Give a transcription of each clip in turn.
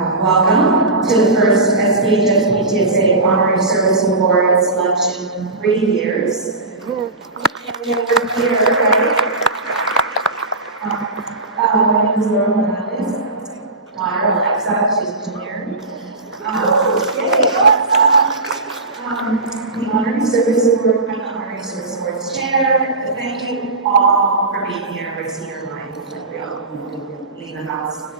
Welcome to the first SPHS PTSA Honorary Service Awards luncheon in 3 years. And we're here, right? My name is Laura Morales, daughter of Alexa, she's an engineer. The Honorary Service Award, I'm the Honorary Service Awards Chair. Thank you all for being here, raising your mind, like we all leave the house.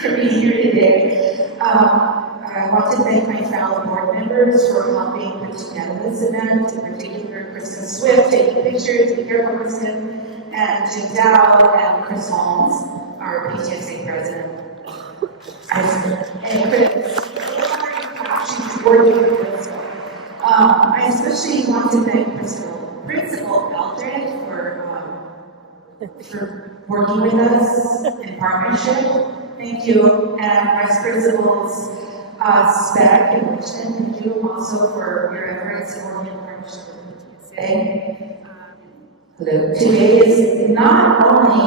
For being here today. I want to thank my fellow board members for helping put together this event, in particular Kristen Swift, taking pictures, be careful Kristen, and Jim Dow and Chris Holmes, our PTSA president. And Chris, she's working with us. I especially want to thank Principal Eldred for working with us in partnership. Thank you, and Vice Principals Speck and Richmond, thank you also for your efforts in working in partnership with PTSA. Today is not only the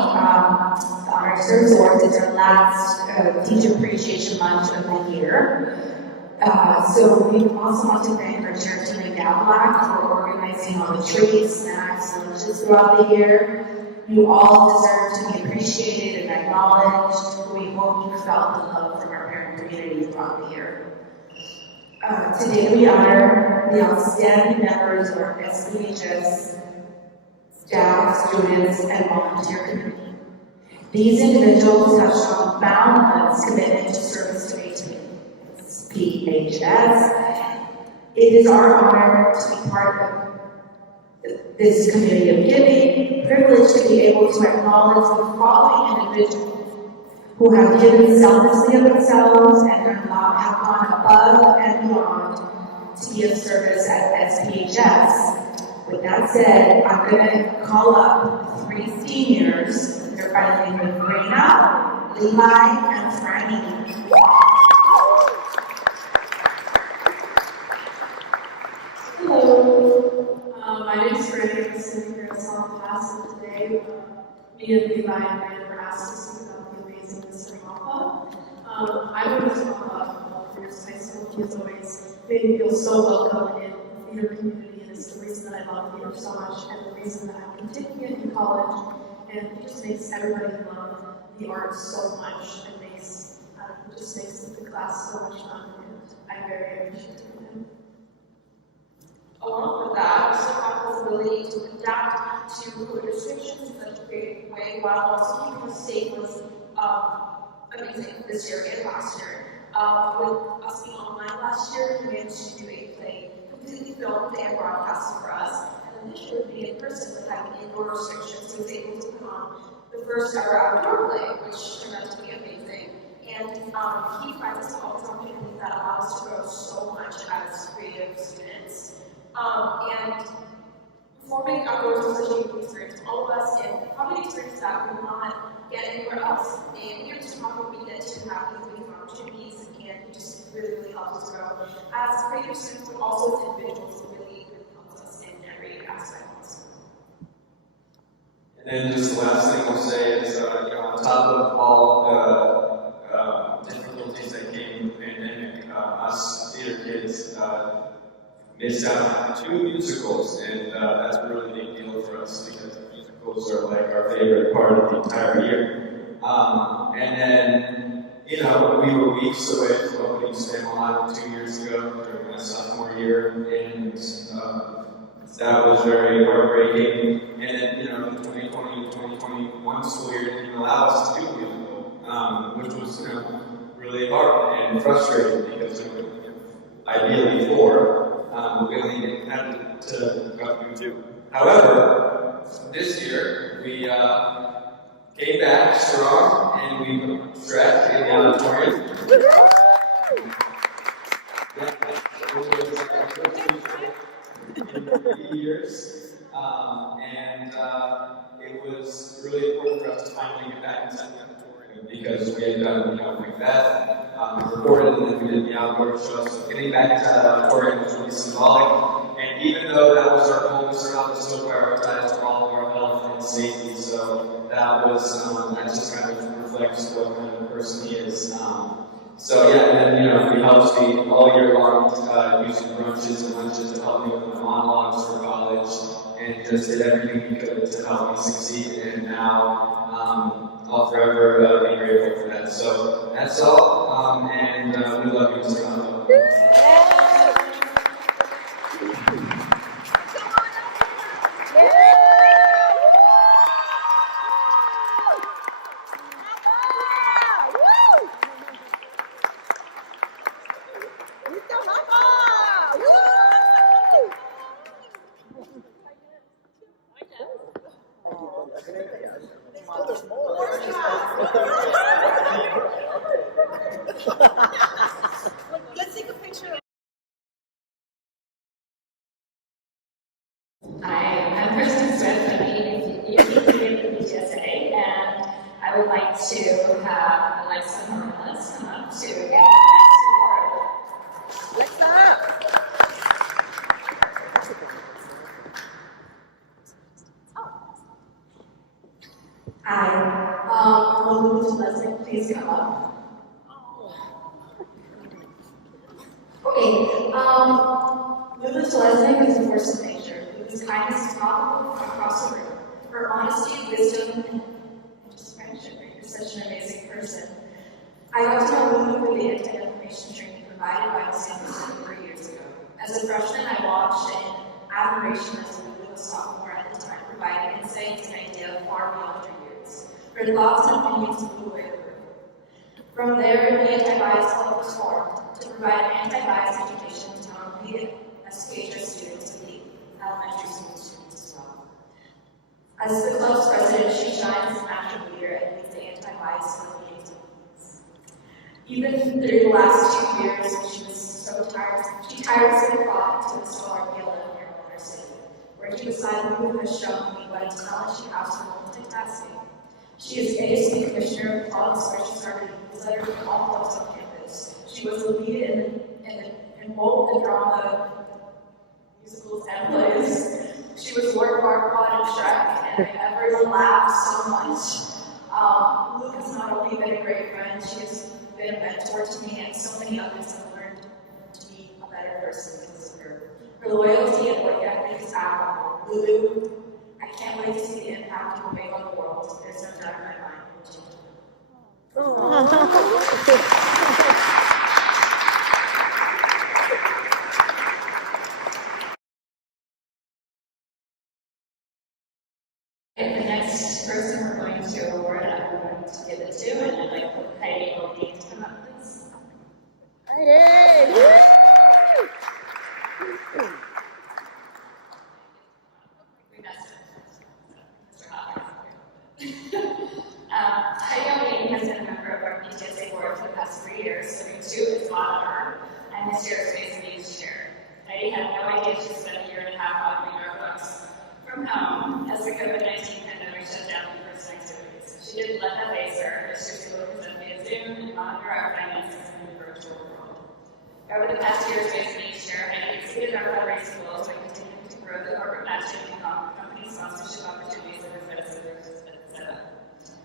Honorary Service Awards, it's our last Teacher Appreciation Lunch of the year. So we also want to thank our chair, Tina Gavlak, for organizing all the treats, snacks, lunches throughout the year. You all deserve to be appreciated and acknowledged. We hope you felt the love from our parent community throughout the year. Today we honor the outstanding members of our SPHS staff, students, and volunteer community. These individuals have shown boundless commitment to service to SPHS. It is our honor to be part of this community of giving, privileged to be able to acknowledge the following individuals who have given selflessly of themselves and have gone above and beyond to be of service at SPHS. With that said, I'm going to call up 3 seniors. They're by the name of Reina, Levi, and Franny. Hello. My name is Franny. I'm sitting here at South Pass, and today me and Levi and Ryan were asked to speak about the amazing Mr. Papa. I went to Papa for years high school. He has always made me feel so welcome in the theater community, and it's the reason that I love theater so much, and the reason that I'm continuing it in college. And it just makes everybody love the arts so much, and it just makes the class so much fun, and I very appreciate it. Along with that, we still have the ability to adapt to COVID restrictions in such a great way while also keeping us safe was amazing this year and last year. With us being online last year, we managed to do a play completely filmed and broadcasted for us. And then this year, being in person with having indoor restrictions, he was able to put on the first ever outdoor play, which turned out to be amazing. And he finds us all this opportunity that allows us to grow so much as creative students. And performing outdoors is such a unique experience for all of us, and probably an experience that we will not get anywhere else. And we are just happy we get to have these amazing opportunities, and it just really helps us grow as creative students, but also as individuals. It really helps us in every aspect. And then just the last thing I'll say is, on top of all the difficulties that came with the pandemic, us theater kids missed out on 2 musicals, and that's a really big deal for us because musicals are like our favorite part of the entire year. And then, we were weeks away from opening Spamalot 2 years ago during my sophomore year, and that was very heartbreaking. And then, the 2020-2021 school year didn't even allow us to do a musical, which was, really hard and frustrating because ideally 4. We only didn't have to go through 2. However, this year we came back strong and we stretched in the auditorium. In 3 years, and it was really important for us to finally get back inside the auditorium because we had done, Macbeth, recorded, and then we did the outdoor show. So getting back inside the auditorium was really symbolic. And even though that was our home, we still prioritized all of our health and safety. So that was that just kind of reflects what kind of person he is. So yeah, and then he helps me all year long using brunches and lunches to help me with my monologues for college, and just did everything he could to help me succeed. And now I'll forever be grateful for that. So that's all, and we love you, Mr. Honorary. Let's take a picture. Hi, I'm Kristen Swift. I'm the GSA, and I would like to have Alexa Morales come up to get the next award. Alexa! Hi, Lulu Leslie, please come up. Okay, Lulu's Leslie is a force of nature. Lulu's kindness is palpable across the room. Her honesty, wisdom, and just friendship make her such an amazing person. I got to know Lulu through the anti-defamation training provided by the San Francisco 3 years ago. As a freshman, I watched in admiration as Lulu, a sophomore at the time, provided insights and ideas far beyond her years. Her thoughts and opinions blew away the room. From there, the Anti-Bias Club was formed to provide anti-bias education to not only SPHS students, but the elementary school students as well. As the club's president, she shines as an active leader and leads the anti-bias club meetings and meetings. Even through the last 2 years, she was so tired. She tirelessly fought to install our BLM here in our city, where he beside Lulu has shown me what a talent she has for multitasking. She is ASB Commissioner of Clubs, where she started newsletters with all clubs on campus. She was a lead in both the drama, musicals, and plays. She was Lord Farquaad and Shrek, and everyone laughed so much. Lulu has not only been a great friend, she has been a mentor to me, and so many others have learned to be a better person because of her. Her loyalty and work ethic is admirable. Lulu, I can't wait to see the impact you will make on the world. There's no doubt in my mind. And the next person we're going to award, I'm going to give it to, and I'd like Heidi O'Dean to come up, please. Heidi! We messed it. Mr. Hopkins. Heidi O'Dean has been a member of our BTSA board for the past 3 years, serving 2 as monitor and this year as Space Needs Chair. Heidi had no idea she spent a year and a half auditing our books from home as the COVID-19 pandemic shut down in-person activities. She didn't let that phase her, as she was able to present via Zoom and monitor our finances in the virtual world. Over the past year as Space Needs Chair, Heidi exceeded our fundraising goals by continuing to grow the corporate matching and company sponsorship opportunities that her predecessors had set up.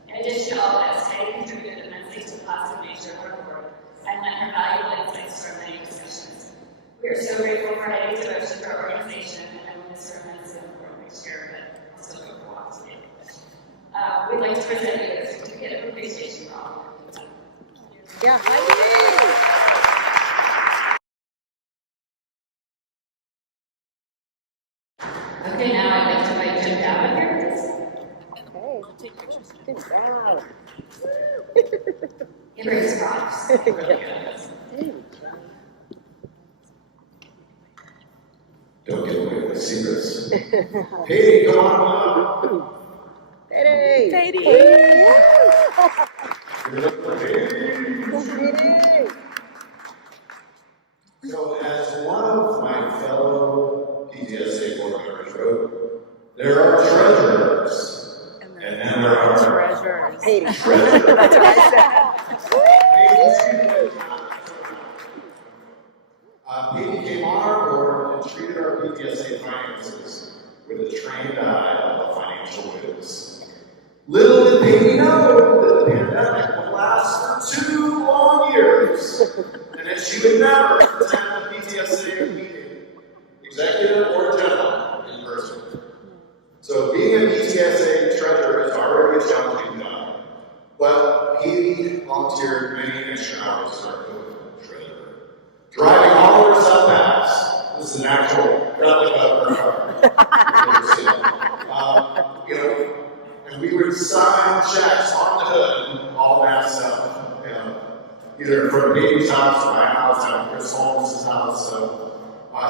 In addition to all this, Heidi contributed immensely to the positive nature of our board and lent her valuable insights to our many discussions. We are so grateful for Heidi's devotion to our organization, and I will miss her immensely next year, but I'll still go for walks today. We'd like to present you with a certificate of appreciation for all of you. Yeah, Heidi! Okay, now I'd like to invite Jim Dow here, please. Okay. Good job. Give her his props. Really good. Don't give away the secrets. Hey, come on up. Heidi! Hey. So, as one of my fellow PTSA board members wrote, there are treasures, and then there are Treasures. Heidi. treasures. That's what I said. Katie came on our board and treated our PTSA finances with a trained eye on the financial whims. Little did Katie know that the pandemic would last for 2 long years. and that she would never attend a PTSA meeting, executive or general, in person. So being a PTSA treasurer is already a challenging job, but he volunteered many extra hours as our treasurer. Driving all of her setbacks, this is an actual replica of her car. And we would sign checks on the hood, all that stuff, either from Baby's house, or my house, or Chris Holmes' house. So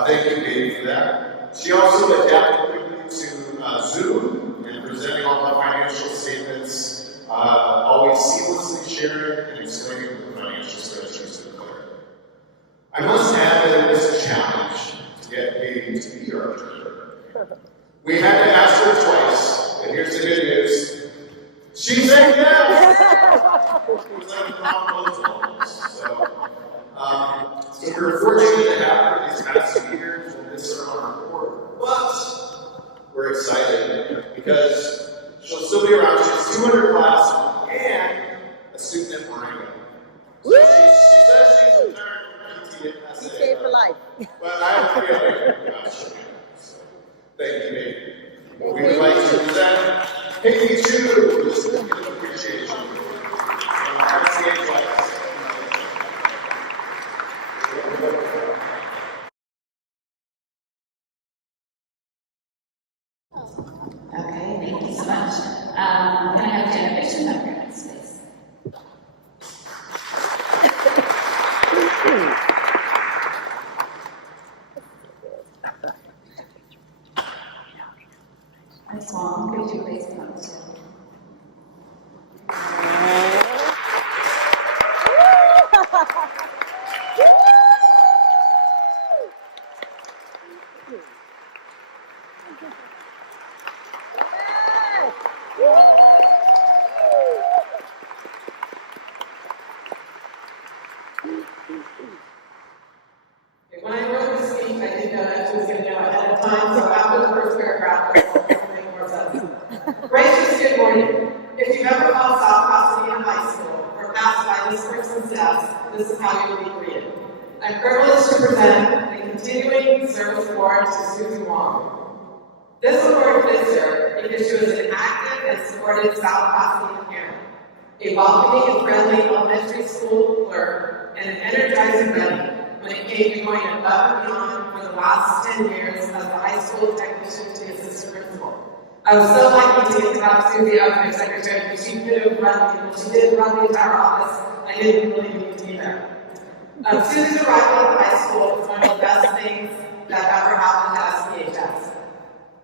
thank you, Baby, for that. She also adapted quickly to Zoom and presenting all the financial statements, always seamlessly sharing and explaining the financial spreadsheets to Claire. I must add that it was a challenge to get Baby to be our treasurer. We had to ask her twice, and here's the good news. She said yes! It was like a compost almost. So we're fortunate to have her these past 2 years. We'll miss her on our board. But we're excited because she'll still be around. She has 200 classes and a student at Moringa. So she says she's retired from PTA for life. But I have a feeling she'll be back. So thank you, baby. We would like to present Haley Chu with a certificate of appreciation. Okay, thank you so much. Can I have generation backgrounds, please? Miss Wong, could you please come to? When I wrote the speech, I didn't know that she was going to know ahead of time, so after the first paragraph, it'll make more sense. Gracious good morning. If you've ever called South Pasadena High School or passed by this person's desk, this is how you will be greeted. I'm privileged to present the Continuing Service Award to Susie Wong. This award fits her because she was an active and supportive South Pasadena parent, a welcoming and friendly elementary school clerk, and an energizing buddy when it came to going above and beyond for the last 10 years as the high school technician to assistant principal. I was so lucky to have Susie as my secretary because she could have run, she did run the entire office. I didn't really need to be there. Susie's arrival at the high school was one of the best things that ever happened to SPHS.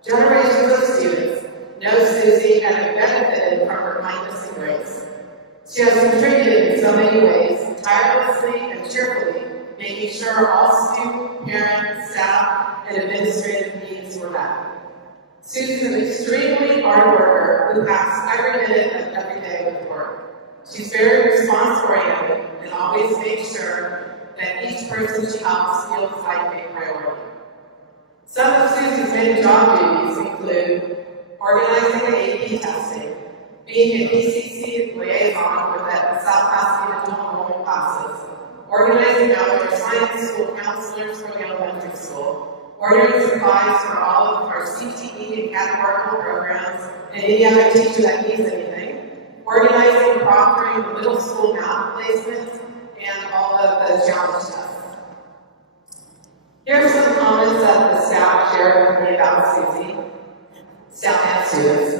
Generations of students know Susie and have benefited from her kindness and grace. She has contributed in so many ways, tirelessly and cheerfully, making sure all student, parent, staff, and administrative needs were met. Susie's an extremely hard worker who packs every minute of every day with work. She's very response-oriented and always makes sure that each person she helps feels like a priority. Some of Susie's many job duties include organizing the AP testing, being a PCC liaison with the South Pasadena dual enrollment classes, organizing outdoor science school counselors for the elementary school, ordering supplies for all of our CTE and categorical programs, and any other teacher that needs anything, organizing and proctoring the middle school math placements, and all of the challenge tests. Here are some comments that the staff shared with me about Susie, staff and students.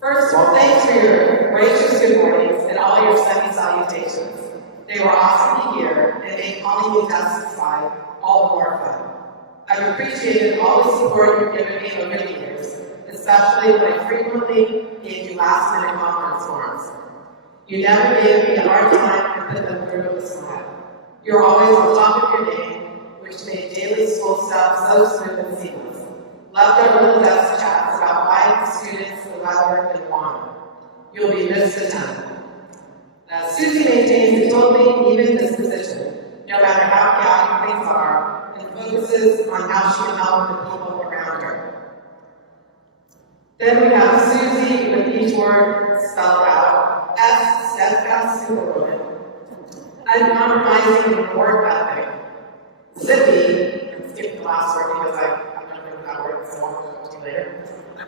First of all, thanks for your gracious good mornings and all your sunny salutations. They were awesome to hear and made calling me Justice 5 all the more fun. I've appreciated all the support you've given me over the years, especially when I frequently gave you last-minute conference forms. You never gave me a hard time and put them through with a smile. You're always on top of your game, which made daily school stuff so smooth and seamless. Loved our little desk chats about life, students, the weather, and wine. You'll be missed a ton. Susie maintains a totally even disposition, no matter how chaotic things are, and focuses on how she can help the people around her. Then we have Susie with each word spelled out, S, steadfast superwoman. uncompromising work ethic. Zippy, I'm skipping the last word because I'm not going to that word, so I'll talk to you later.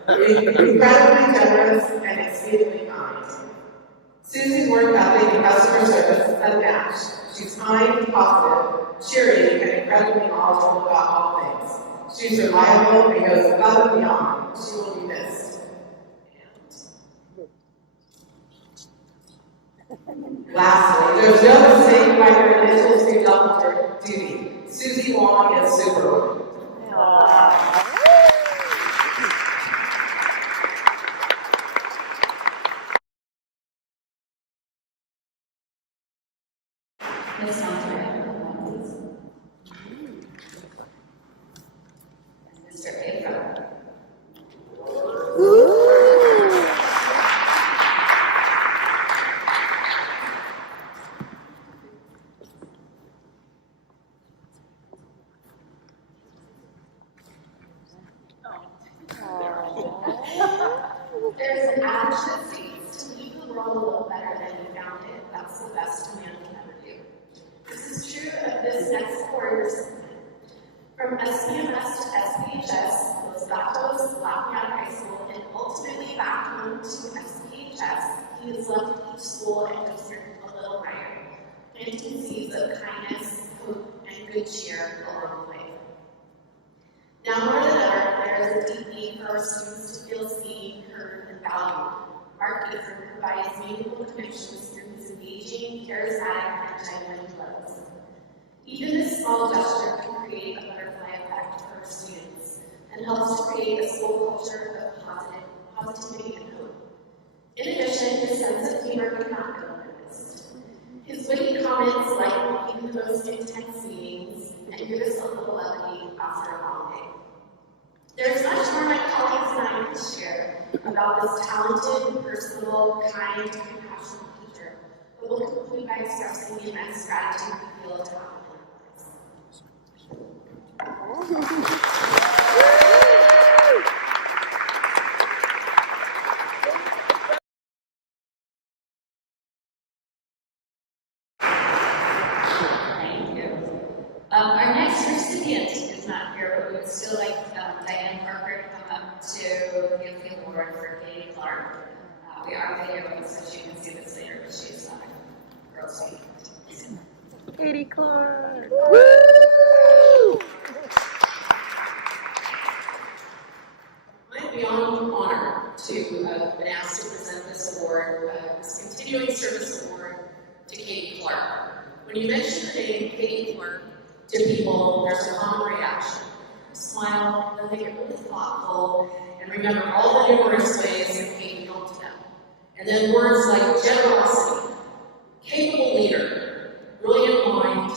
Incredibly generous and exceedingly kind. Susie's work ethic and customer service is unmatched. She's kind, positive, cheery, and incredibly knowledgeable about all things. She's reliable and goes above and beyond. She will be missed. Lastly, there's no mistake by her initials to double duty. Susie Long is Superwoman. Ms. Honorary, Mr. April. There's an adage that states, to leave the world a little better than you found it, that's the best a man can ever do. This is true of this next quarter discipline. From SPMS to SPHS, Los Gatos, Lafayette High School, and ultimately back home to SPHS, he has left each school and district a little brighter, planting seeds of kindness, hope, and good cheer along the way. Now more than ever, there is a deep need for our students to feel seen, heard, and valued. Mark Gifford provides meaningful connections through his engaging, charismatic, and genuine flows. Even this small gesture can create a butterfly effect for our students and helps to create a school culture of positivity and hope. In addition, his sense of humor cannot go unnoticed. His witty comments like even the most intense meetings and give us a little levity after a long day. There's much more my colleagues and I can share about this talented, personal, kind, and compassionate teacher, but we'll conclude by expressing the immense gratitude we feel to have him in our lives. Thank you. Our next recipient is not here, but we would still like Diane Parker to come up to give the award for Katie Clark. We are videoing, so she can see this later, but she's not a girl sweet. Katie Clark. Woo! I'm beyond honored to have been asked to present this award, this Continuing Service Award, to Katie Clark. When you mention the name Katie Clark to people, there's a common reaction. Smile, then they get really thoughtful, and remember all the numerous ways that Katie helped them. And then words like generosity, capable leader, brilliant mind,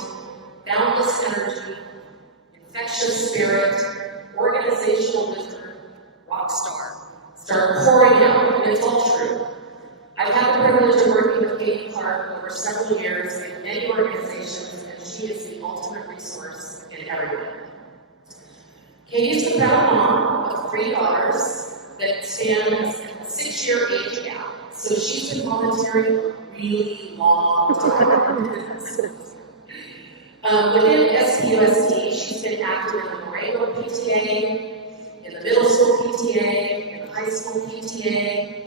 boundless energy, infectious spirit, organizational wizard, rock star, start pouring out, and it's all true. I've had the privilege of working with Katie Clark over several years in many organizations, and she is the ultimate resource in every way. Katie's the proud mom of 3 daughters that span a 6-year age gap, so she's been volunteering for a really long time. Within SPUSD, she's been active in the Moreto PTA, in the middle school PTA, in the high school PTA.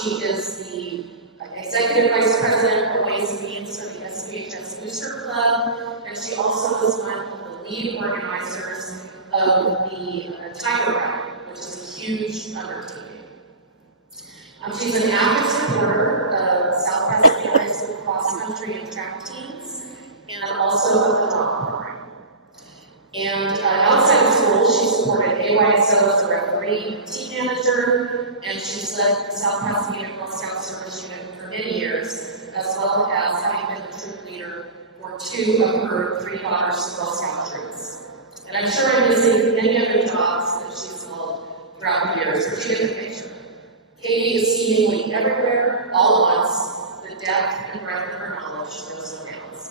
She is the Executive Vice President of Ways and Means for the SPHS Booster Club, and she also is one of the lead organizers of the Tiger Run, which is a huge undertaking. She's an active supporter of South Pasadena High School cross country and track teams, and also of the drama program. And outside of school, she supported AYSO as a referee and team manager, and she's led the South Pasadena Girl Scout Service Unit for many years, as well as having been the troop leader for 2 of her 3 daughters' Girl Scout troops. And I'm sure I'm missing many other jobs that she's held throughout the years, but you get the picture. Katie is seemingly everywhere, all at once. The depth and breadth of her knowledge knows no bounds.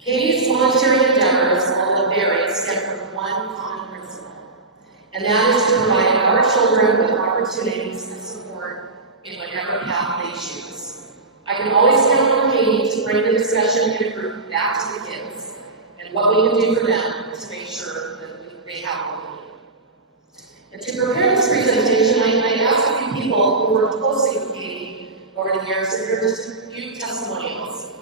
Katie's volunteering endeavors, although varied, stem from one common principle, and that is to provide our children with opportunities and support in whatever path they choose. I can always count on Katie to bring the discussion in a group back to the kids and what we can do for them to make sure that they have what they need. And to prepare this presentation, I asked a few people who worked closely with Katie over the years to hear just a few testimonials.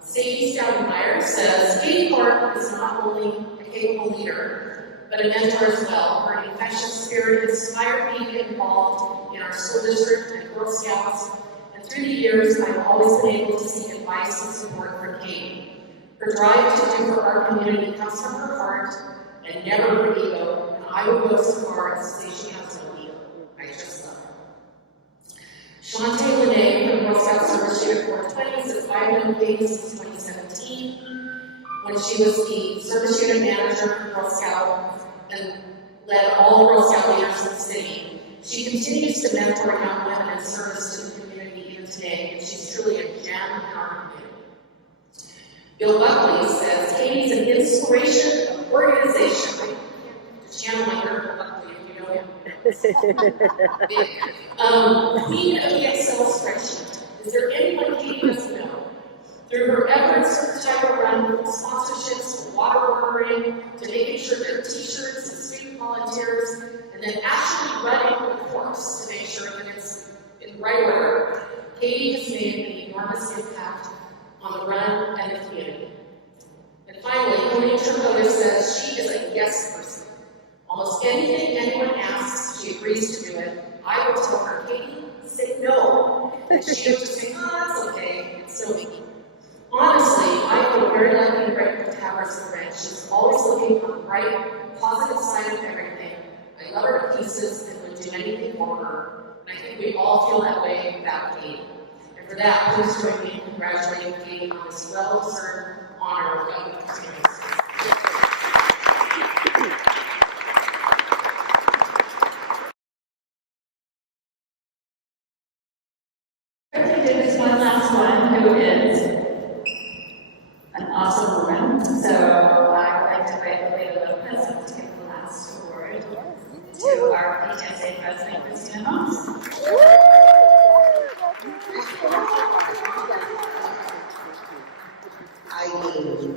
Sadie Stoudenmeyer says, Katie Clark is not only a capable leader, but a mentor as well. Her infectious spirit inspired me to get involved in our school district and Girl Scouts, and through the years, I've always been able to seek advice and support from Katie. Her drive to do for our community comes from her heart and never her ego, and I would go so far as to say she has no ego. I just love her. Shantae Lene from Girl Scout Service Unit 420 says, I've known Katie since 2017 when she was the Service Unit Manager for Girl Scout and led all Girl Scout leaders in the city. She continues to mentor young women in service to the community even today, and she's truly a gem in our community. Bill Buckley says, Katie's an inspiration of organization. Channel my Bill Buckley, if you know him. Queen of the Excel spreadsheet. Is there anyone Katie doesn't know? Through her efforts to try to run sponsorships, to water ordering, to making sure there are t-shirts and street volunteers, and then actually running the course to make sure that it's in the right order, Katie has made an enormous impact on the run and the community. And finally, Colleen Tripota says she is a yes person. Almost anything anyone asks, she agrees to do it. I will tell her, Katie, say no. And she will just say, oh, that's okay, it's so easy. Honestly, I feel very lucky and grateful to have her as a friend. She's always looking on the bright, positive side of everything. I love her to pieces and would do anything for her. And I think we all feel that way about Katie. And for that, please join me in congratulating Katie on this well-deserved honor of the experience. There's one last one who is an awesome woman. So I would like to invite Leah Lopez up to give the last award to our PTSA president, Christina Holmes. I mean,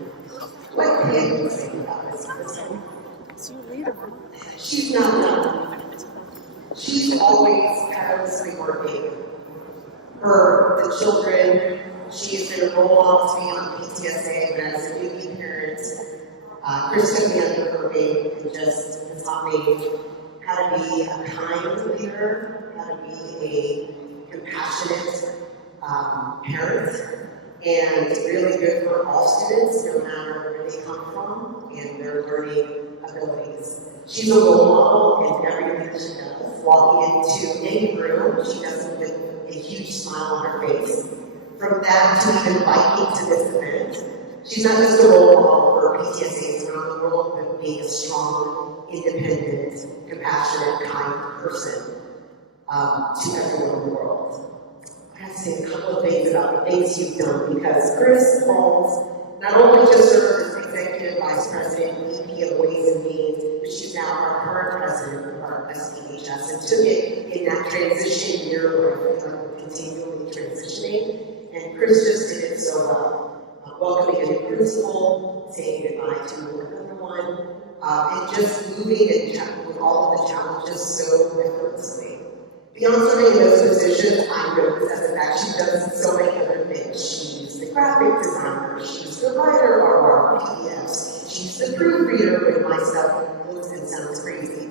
what can you say about this person? She's not done. She's always tirelessly working for the children. She has been a role model to me on PTSA and as a newbie parent. Chris took me under her wing and just taught me how to be a kind leader, how to be a compassionate parent, and it's really good for all students, no matter where they come from and their learning abilities. She's a role model in everything that she does. Walking into any room, she does it with a huge smile on her face. From that to even biking to this event, she's not just a role model for PTSAs around the world, but being a strong, independent, compassionate, kind person to everyone in the world. I have to say a couple of things about the things you've done, because Chris Holmes not only just served as Executive Vice President and VP of Ways and Means, but she's now our current president of our SPHS and took it in that transition year where I feel like we're continually transitioning. And Chris just did it so well. Welcoming a new principal, saying goodbye to another one, and just moving and with all of the challenges so effortlessly. Beyond serving in those positions, I know as a fact she does so many other things. She's the graphic designer, she's the writer of our PDFs, she's the proofreader when my stuff looks and sounds crazy.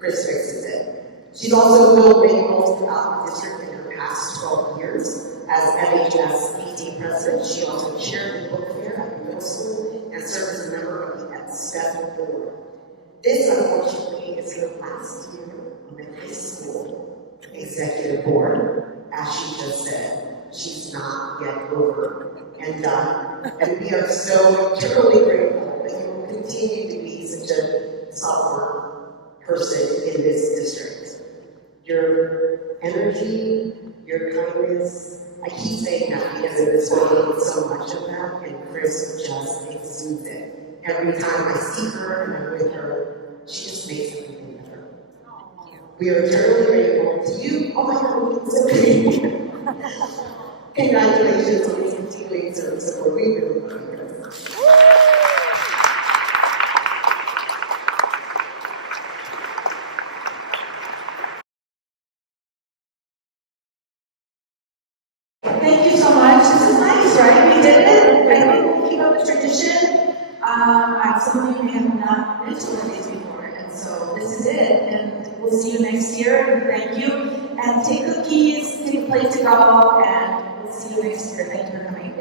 Chris fixes it. She's also filled many roles throughout the district in her past 12 years. As MHS PT president, she also chaired the book fair at the middle school and served as a member of the STEP board. This, unfortunately, is her last year on the high school executive board. As she just said, she's not yet over and done. And we are so eternally grateful that you will continue to be such a solid person in this district. Your energy, your kindness, I keep saying that because in this world is so much of that, and Chris just exudes it. Every time I see her and I'm with her, she just makes everything better. We are eternally grateful to you. Oh my God, it's so great. Congratulations on these continuing service support. We really love you guys. Thank you so much. This is nice, right? We did it. I think we'll keep up the tradition. Some of you may have not been to one of these before, and so this is it. And we'll see you next year. And thank you. And take cookies, take a plate to go, and we'll see you next year. Thank you for coming.